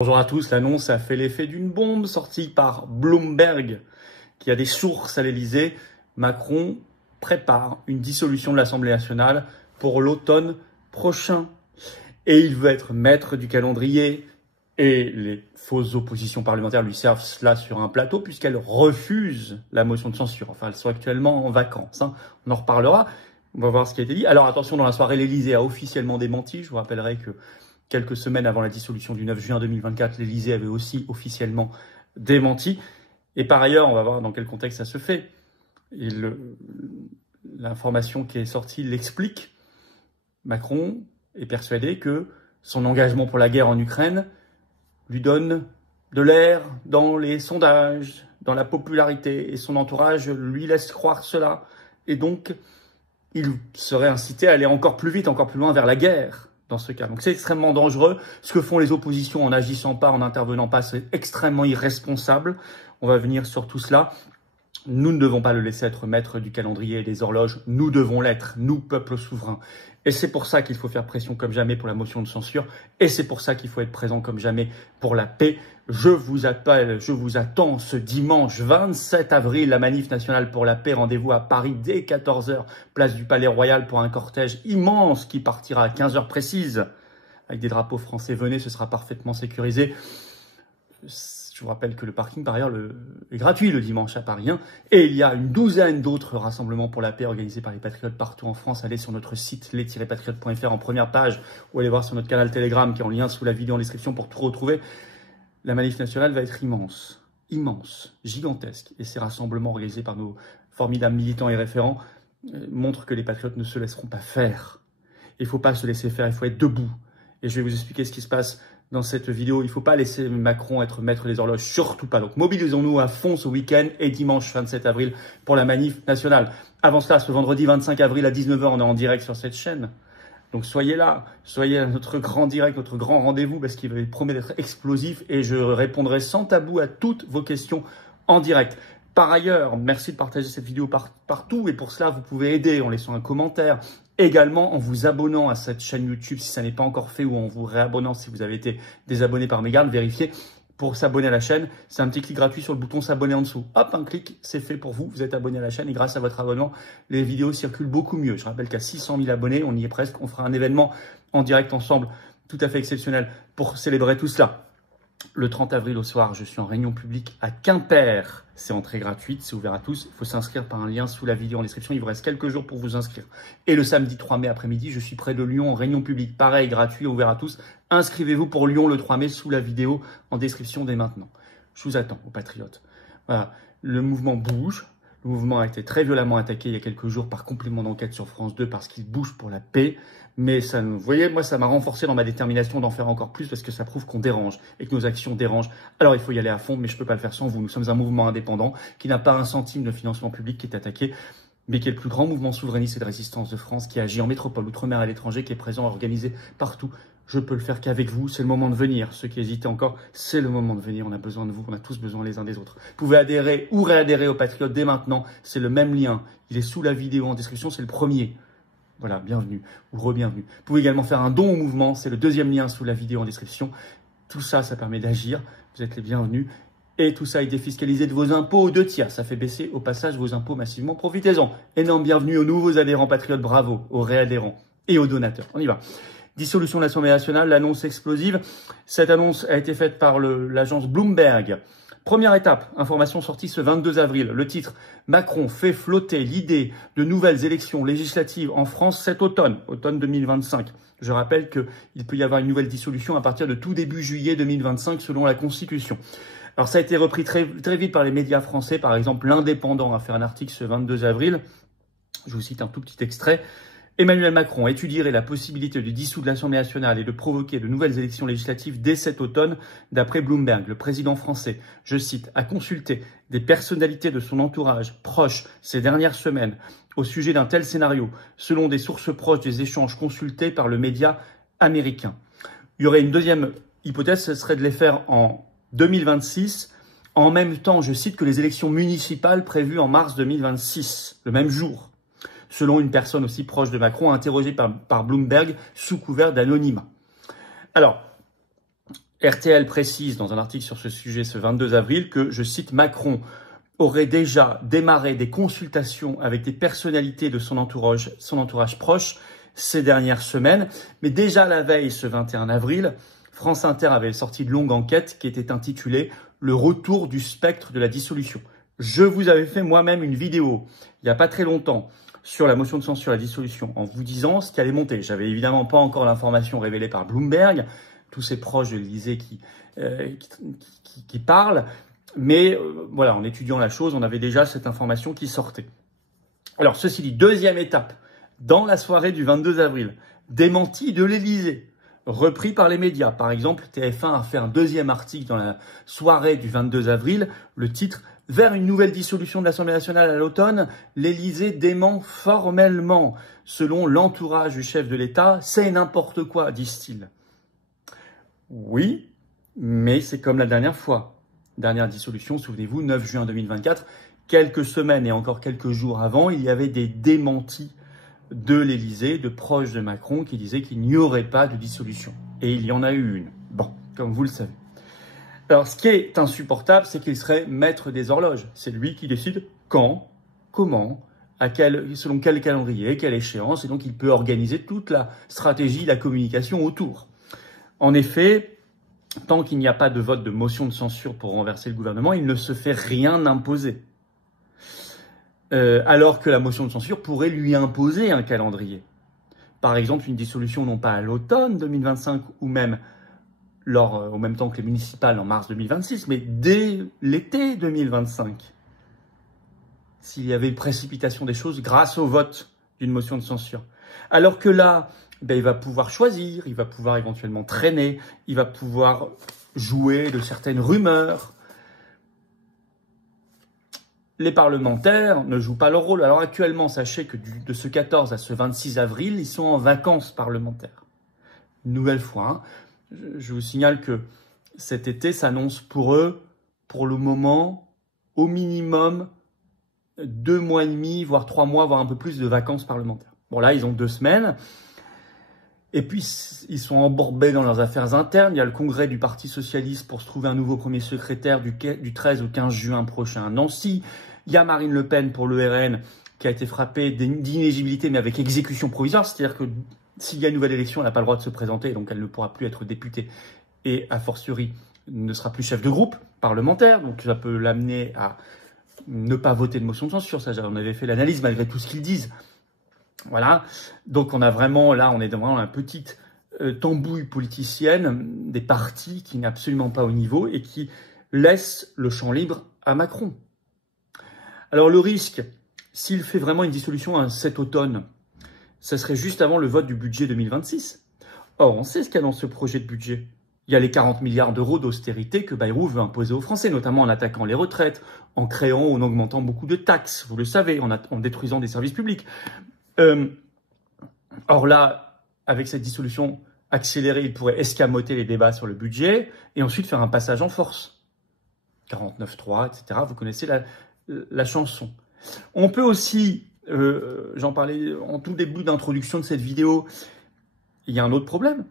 Bonjour à tous, l'annonce a fait l'effet d'une bombe sortie par Bloomberg, qui a des sources à l'Elysée. Macron prépare une dissolution de l'Assemblée nationale pour l'automne prochain. Et il veut être maître du calendrier. Et les fausses oppositions parlementaires lui servent cela sur un plateau, puisqu'elles refusent la motion de censure. Enfin, elles sont actuellement en vacances. On en reparlera. On va voir ce qui a été dit. Alors attention, dans la soirée, l'Elysée a officiellement démenti. Je vous rappellerai que quelques semaines avant la dissolution du 9 juin 2024, l'Elysée avait aussi officiellement démenti. Et par ailleurs, on va voir dans quel contexte ça se fait. Et l'information qui est sortie l'explique. Macron est persuadé que son engagement pour la guerre en Ukraine lui donne de l'air dans les sondages, dans la popularité, et son entourage lui laisse croire cela. Et donc, il serait incité à aller encore plus vite, encore plus loin vers la guerre dans ce cas. Donc c'est extrêmement dangereux. Ce que font les oppositions en n'agissant pas, en n'intervenant pas, c'est extrêmement irresponsable. On va venir sur tout cela. Nous ne devons pas le laisser être maître du calendrier et des horloges. Nous devons l'être, nous, peuple souverain. Et c'est pour ça qu'il faut faire pression comme jamais pour la motion de censure. Et c'est pour ça qu'il faut être présent comme jamais pour la paix. Je vous appelle, je vous attends ce dimanche 27 avril, la manif nationale pour la paix. Rendez-vous à Paris dès 14 h, place du Palais Royal pour un cortège immense qui partira à 15 h précises. Avec des drapeaux français, venez, ce sera parfaitement sécurisé. Je vous rappelle que le parking, par ailleurs, est gratuit le dimanche à Paris. Et il y a une douzaine d'autres rassemblements pour la paix organisés par les patriotes partout en France. Allez sur notre site les-patriotes.fr en première page ou allez voir sur notre canal Telegram qui est en lien sous la vidéo en description pour tout retrouver. La manif nationale va être immense, immense, gigantesque. Et ces rassemblements organisés par nos formidables militants et référents montrent que les patriotes ne se laisseront pas faire. Il ne faut pas se laisser faire, il faut être debout. Et je vais vous expliquer ce qui se passe dans cette vidéo. Il ne faut pas laisser Macron être maître des horloges, surtout pas. Donc mobilisons-nous à fond ce week-end et dimanche 27 avril pour la manif nationale. Avant cela, ce vendredi 25 avril à 19 h, on est en direct sur cette chaîne. Donc soyez là, soyez à notre grand direct, notre grand rendez-vous, parce qu'il promet d'être explosif et je répondrai sans tabou à toutes vos questions en direct. Par ailleurs, merci de partager cette vidéo partout et pour cela, vous pouvez aider en laissant un commentaire. Également en vous abonnant à cette chaîne YouTube si ça n'est pas encore fait ou en vous réabonnant si vous avez été désabonné par mégarde, vérifiez. Pour s'abonner à la chaîne, c'est un petit clic gratuit sur le bouton s'abonner en dessous. Hop, un clic, c'est fait pour vous. Vous êtes abonné à la chaîne et grâce à votre abonnement, les vidéos circulent beaucoup mieux. Je rappelle qu'à 600 000 abonnés, on y est presque. On fera un événement en direct ensemble tout à fait exceptionnel pour célébrer tout cela. Le 30 avril au soir, je suis en réunion publique à Quimper. C'est entrée gratuite, c'est ouvert à tous. Il faut s'inscrire par un lien sous la vidéo en description. Il vous reste quelques jours pour vous inscrire. Et le samedi 3 mai après-midi, je suis près de Lyon en réunion publique. Pareil, gratuit, ouvert à tous. Inscrivez-vous pour Lyon le 3 mai sous la vidéo en description dès maintenant. Je vous attends, aux patriotes. Voilà, le mouvement bouge. Le mouvement a été très violemment attaqué il y a quelques jours par complément d'enquête sur France 2 parce qu'il bouge pour la paix. Mais ça, vous voyez, moi, ça m'a renforcé dans ma détermination d'en faire encore plus parce que ça prouve qu'on dérange et que nos actions dérangent. Alors, il faut y aller à fond, mais je ne peux pas le faire sans vous. Nous sommes un mouvement indépendant qui n'a pas un centime de financement public qui est attaqué, mais qui est le plus grand mouvement souverainiste et de résistance de France, qui agit en métropole, outre-mer, à l'étranger, qui est présent, organisé partout. Je peux le faire qu'avec vous, c'est le moment de venir. Ceux qui hésitaient encore, c'est le moment de venir. On a besoin de vous, on a tous besoin les uns des autres. Vous pouvez adhérer ou réadhérer aux Patriotes dès maintenant. C'est le même lien. Il est sous la vidéo en description, c'est le premier. Voilà, bienvenue ou re-bienvenue. Vous pouvez également faire un don au mouvement, c'est le deuxième lien sous la vidéo en description. Tout ça, ça permet d'agir. Vous êtes les bienvenus. Et tout ça est défiscalisé de vos impôts aux 2 tiers. Ça fait baisser au passage vos impôts massivement. Profitez-en. Énorme bienvenue aux nouveaux adhérents Patriotes. Bravo aux réadhérents et aux donateurs. On y va. Dissolution de l'Assemblée nationale, l'annonce explosive. Cette annonce a été faite par l'agence Bloomberg. Première étape, information sortie ce 22 avril. Le titre, Macron fait flotter l'idée de nouvelles élections législatives en France cet automne, automne 2025. Je rappelle qu'il peut y avoir une nouvelle dissolution à partir de tout début juillet 2025 selon la Constitution. Alors ça a été repris très vite par les médias français. Par exemple, l'Indépendant a fait un article ce 22 avril. Je vous cite un tout petit extrait. Emmanuel Macron étudierait la possibilité de dissoudre l'Assemblée nationale et de provoquer de nouvelles élections législatives dès cet automne, d'après Bloomberg. Le président français, je cite, a consulté des personnalités de son entourage proches ces dernières semaines au sujet d'un tel scénario, selon des sources proches des échanges consultés par le média américain. Il y aurait une deuxième hypothèse, ce serait de les faire en 2026, en même temps, je cite, que les élections municipales prévues en mars 2026, le même jour, selon une personne aussi proche de Macron, interrogée par Bloomberg sous couvert d'anonymat. Alors, RTL précise dans un article sur ce sujet ce 22 avril que, je cite, Macron aurait déjà démarré des consultations avec des personnalités de son entourage proche ces dernières semaines. Mais déjà la veille, ce 21 avril, France Inter avait sorti une longue enquête qui était intitulée « Le retour du spectre de la dissolution ». Je vous avais fait moi-même une vidéo, il n'y a pas très longtemps, sur la motion de censure et la dissolution, en vous disant ce qui allait monter. J'avais évidemment pas encore l'information révélée par Bloomberg, tous ses proches de l'Élysée qui parlent, mais voilà, en étudiant la chose, on avait déjà cette information qui sortait. Alors, ceci dit, deuxième étape, dans la soirée du 22 avril, démenti de l'Élysée, repris par les médias. Par exemple, TF1 a fait un deuxième article dans la soirée du 22 avril, le titre « Vers une nouvelle dissolution de l'Assemblée nationale à l'automne, l'Élysée dément formellement. Selon l'entourage du chef de l'État, c'est n'importe quoi, disent-ils. » Oui, mais c'est comme la dernière fois. Dernière dissolution, souvenez-vous, 9 juin 2024, quelques semaines et encore quelques jours avant, il y avait des démentis de l'Élysée, de proches de Macron, qui disaient qu'il n'y aurait pas de dissolution. Et il y en a eu une. Bon, comme vous le savez. Alors, ce qui est insupportable, c'est qu'il serait maître des horloges. C'est lui qui décide quand, comment, selon quel calendrier, quelle échéance, et donc il peut organiser toute la stratégie, la communication autour. En effet, tant qu'il n'y a pas de vote de motion de censure pour renverser le gouvernement, il ne se fait rien imposer. Alors que la motion de censure pourrait lui imposer un calendrier. Par exemple, une dissolution non pas à l'automne 2025 ou même au même temps que les municipales en mars 2026, mais dès l'été 2025. S'il y avait une précipitation des choses grâce au vote d'une motion de censure. Alors que là, il va pouvoir choisir, il va pouvoir éventuellement traîner, il va pouvoir jouer de certaines rumeurs. Les parlementaires ne jouent pas leur rôle. Alors actuellement, sachez que de ce 14 à ce 26 avril, ils sont en vacances parlementaires. Une nouvelle fois, hein, je vous signale que cet été s'annonce pour eux, pour le moment, au minimum 2 mois et demi, voire 3 mois, voire un peu plus de vacances parlementaires. Bon là, ils ont 2 semaines. Et puis, ils sont embourbés dans leurs affaires internes. Il y a le congrès du Parti socialiste pour se trouver un nouveau premier secrétaire du 13 au 15 juin prochain à Nancy. Il y a Marine Le Pen pour le RN qui a été frappée d'inéligibilité, mais avec exécution provisoire. C'est-à-dire que s'il y a une nouvelle élection, elle n'a pas le droit de se présenter, donc elle ne pourra plus être députée et, a fortiori, ne sera plus chef de groupe parlementaire. Donc ça peut l'amener à ne pas voter de motion de censure. Ça, on avait fait l'analyse malgré tout ce qu'ils disent. Voilà, donc on est vraiment dans la petite tambouille politicienne des partis qui n'est absolument pas au niveau et qui laisse le champ libre à Macron. Alors le risque, s'il fait vraiment une dissolution cet automne, ça serait juste avant le vote du budget 2026. Or, on sait ce qu'il y a dans ce projet de budget. Il y a les 40 milliards d'euros d'austérité que Bayrou veut imposer aux Français, notamment en attaquant les retraites, en créant ou en augmentant beaucoup de taxes, vous le savez, en détruisant des services publics. Or là, avec cette dissolution accélérée, il pourrait escamoter les débats sur le budget et ensuite faire un passage en force. 49.3, etc. Vous connaissez la chanson. On peut aussi, j'en parlais en tout début d'introduction de cette vidéo, il y a un autre problème.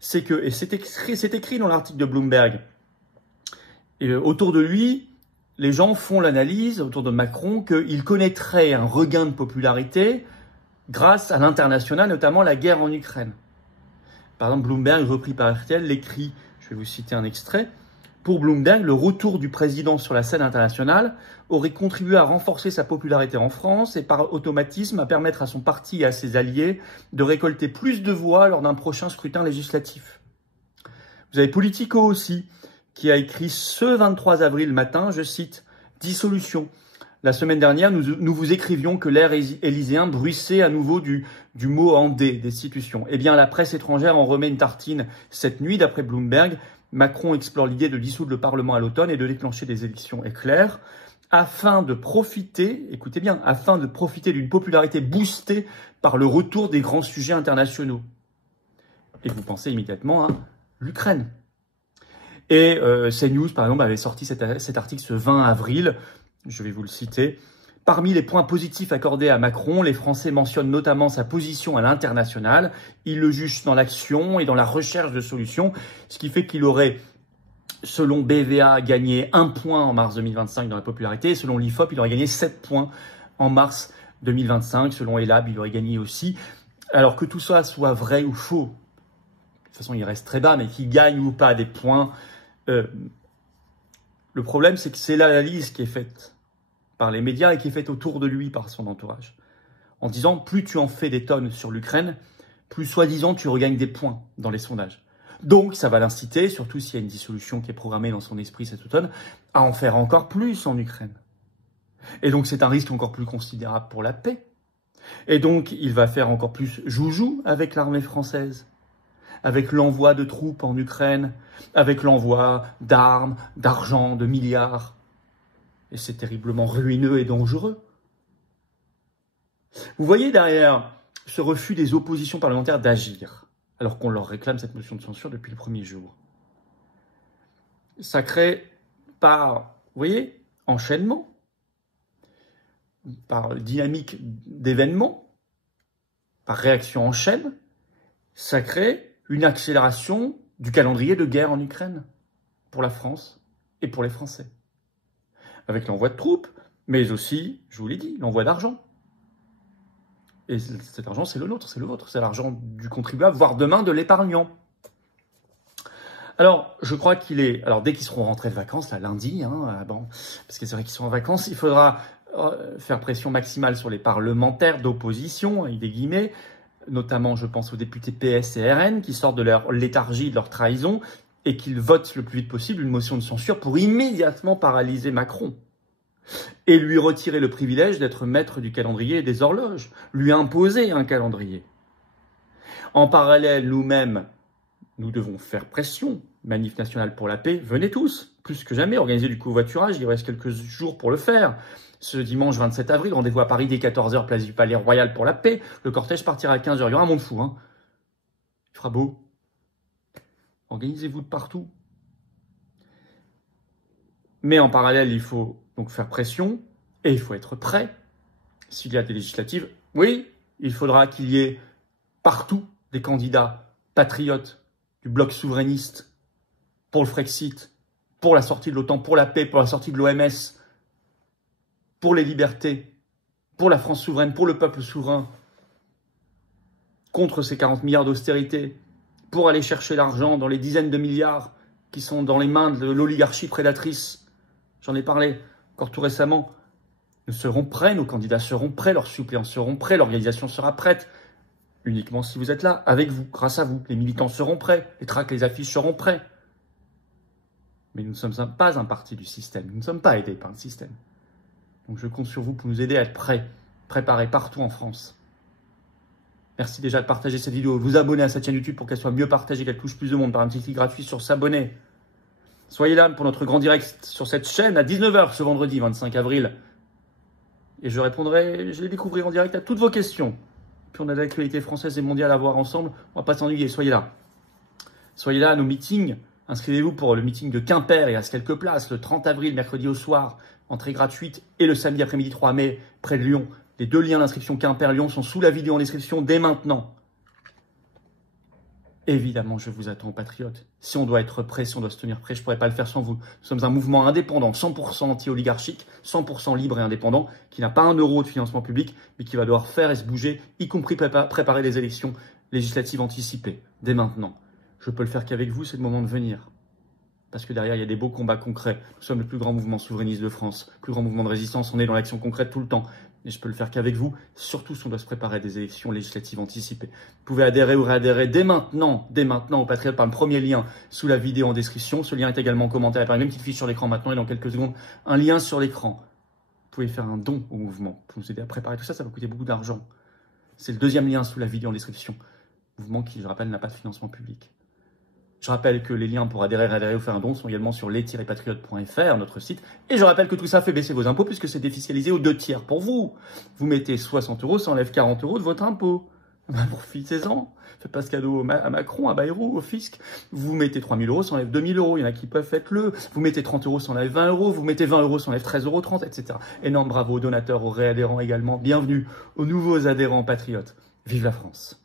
C'est que, et c'est écrit dans l'article de Bloomberg, et autour de lui, les gens font l'analyse, autour de Macron, qu'il connaîtrait un regain de popularité grâce à l'international, notamment la guerre en Ukraine. Par exemple, Bloomberg, repris par RTL, l'écrit, je vais vous citer un extrait. Pour Bloomberg, le retour du président sur la scène internationale aurait contribué à renforcer sa popularité en France et par automatisme à permettre à son parti et à ses alliés de récolter plus de voix lors d'un prochain scrutin législatif. Vous avez Politico aussi, qui a écrit ce 23 avril matin, je cite, « Dissolution. La semaine dernière, nous vous écrivions que l'air élyséen bruissait à nouveau du mot en D, destitution. Eh bien, la presse étrangère en remet une tartine cette nuit, d'après Bloomberg. Macron explore l'idée de dissoudre le Parlement à l'automne et de déclencher des élections éclairs afin de profiter, écoutez bien, afin de profiter d'une popularité boostée par le retour des grands sujets internationaux. » Et vous pensez immédiatement à l'Ukraine. Et CNews, par exemple, avait sorti cet article ce 20 avril. Je vais vous le citer. Parmi les points positifs accordés à Macron, les Français mentionnent notamment sa position à l'international. Ils le jugent dans l'action et dans la recherche de solutions, ce qui fait qu'il aurait, selon BVA, gagné 1 point en mars 2025 dans la popularité. Et selon l'IFOP, il aurait gagné 7 points en mars 2025. Selon Elab, il aurait gagné aussi. Alors que tout ça soit vrai ou faux, de toute façon, il reste très bas, mais qu'il gagne ou pas des points, le problème, c'est que c'est l'analyse qui est faite par les médias et qui est faite autour de lui par son entourage. En disant, plus tu en fais des tonnes sur l'Ukraine, plus soi-disant tu regagnes des points dans les sondages. Donc ça va l'inciter, surtout s'il y a une dissolution qui est programmée dans son esprit cet automne, à en faire encore plus en Ukraine. Et donc c'est un risque encore plus considérable pour la paix. Et donc il va faire encore plus joujou avec l'armée française, avec l'envoi de troupes en Ukraine, avec l'envoi d'armes, d'argent, de milliards. Et c'est terriblement ruineux et dangereux. Vous voyez derrière ce refus des oppositions parlementaires d'agir, alors qu'on leur réclame cette motion de censure depuis le premier jour. Ça crée par, vous voyez, enchaînement, par dynamique d'événements, par réaction en chaîne, ça crée une accélération du calendrier de guerre en Ukraine pour la France et pour les Français. Avec l'envoi de troupes, mais aussi, je vous l'ai dit, l'envoi d'argent. Et cet argent, c'est le nôtre, c'est le vôtre, c'est l'argent du contribuable, voire demain de l'épargnant. Alors, je crois qu'il est... Alors, dès qu'ils seront rentrés de vacances, là, lundi, parce que c'est vrai qu'ils sont en vacances, il faudra faire pression maximale sur les parlementaires d'opposition, avec des guillemets, notamment, je pense aux députés PS et RN, qui sortent de leur léthargie, de leur trahison, et qu'ils votent le plus vite possible une motion de censure pour immédiatement paralyser Macron et lui retirer le privilège d'être maître du calendrier et des horloges, lui imposer un calendrier. En parallèle, nous-mêmes, nous devons faire pression. Manif nationale pour la paix, venez tous, plus que jamais, organiser du covoiturage, il reste quelques jours pour le faire. Ce dimanche 27 avril, rendez-vous à Paris dès 14h, place du Palais Royal pour la paix. Le cortège partira à 15h, il y aura un monde fou, hein. Il fera beau. Organisez-vous de partout. Mais en parallèle, il faut donc faire pression et il faut être prêt. S'il y a des législatives, oui, il faudra qu'il y ait partout des candidats patriotes du bloc souverainiste pour le Frexit, pour la sortie de l'OTAN, pour la paix, pour la sortie de l'OMS, pour les libertés, pour la France souveraine, pour le peuple souverain, contre ces 40 milliards d'austérité, pour aller chercher l'argent dans les dizaines de milliards qui sont dans les mains de l'oligarchie prédatrice. J'en ai parlé encore tout récemment. Nous serons prêts, nos candidats seront prêts, leurs suppléants seront prêts, l'organisation sera prête. Uniquement si vous êtes là, avec vous, grâce à vous. Les militants seront prêts, les tracts, les affiches seront prêts. Mais nous ne sommes pas un parti du système, nous ne sommes pas aidés par le système. Donc je compte sur vous pour nous aider à être prêts, préparés partout en France. Merci déjà de partager cette vidéo, de vous abonner à cette chaîne YouTube pour qu'elle soit mieux partagée, qu'elle touche plus de monde par un petit clic gratuit sur s'abonner. Soyez là pour notre grand direct sur cette chaîne à 19h ce vendredi 25 avril. Et je répondrai, je les découvrirai en direct à toutes vos questions. Puis on a l'actualité française et mondiale à voir ensemble, on va pas s'ennuyer, soyez là. Soyez là à nos meetings, inscrivez-vous pour le meeting de Quimper, il reste quelques places, le 30 avril, mercredi au soir, entrée gratuite, et le samedi après-midi 3 mai, près de Lyon. Les 2 liens d'inscription Quimper-Lyon sont sous la vidéo en description dès maintenant. Évidemment, je vous attends, patriotes. Si on doit être prêt, si on doit se tenir prêt, je ne pourrais pas le faire sans vous. Nous sommes un mouvement indépendant, 100% anti-oligarchique, 100% libre et indépendant, qui n'a pas un euro de financement public, mais qui va devoir faire et se bouger, y compris préparer les élections législatives anticipées, dès maintenant. Je peux le faire qu'avec vous, c'est le moment de venir. Parce que derrière, il y a des beaux combats concrets. Nous sommes le plus grand mouvement souverainiste de France, le plus grand mouvement de résistance, on est dans l'action concrète tout le temps. Mais je peux le faire qu'avec vous, surtout si on doit se préparer à des élections législatives anticipées. Vous pouvez adhérer ou réadhérer dès maintenant aux Patriotes par le premier lien sous la vidéo en description. Ce lien est également en commentaire. Il y a une petite fiche sur l'écran maintenant et dans quelques secondes, un lien sur l'écran. Vous pouvez faire un don au mouvement pour nous aider à préparer tout ça, ça va coûter beaucoup d'argent. C'est le deuxième lien sous la vidéo en description. Mouvement qui, je rappelle, n'a pas de financement public. Je rappelle que les liens pour adhérer, réadhérer ou faire un don sont également sur les-patriotes.fr, notre site. Et je rappelle que tout ça fait baisser vos impôts puisque c'est défiscalisé aux 2 tiers pour vous. Vous mettez 60 €, ça enlève 40 € de votre impôt. Ben, profitez-en. Faites pas ce cadeau à Macron, à Bayrou, au fisc. Vous mettez 3 000 euros, ça enlève 2 000 euros. Il y en a qui peuvent, faites-le. Vous mettez 30 euros, ça enlève 20 euros. Vous mettez 20 euros, ça enlève 13,30 €, etc. Énorme bravo aux donateurs, aux réadhérents également. Bienvenue aux nouveaux adhérents patriotes. Vive la France!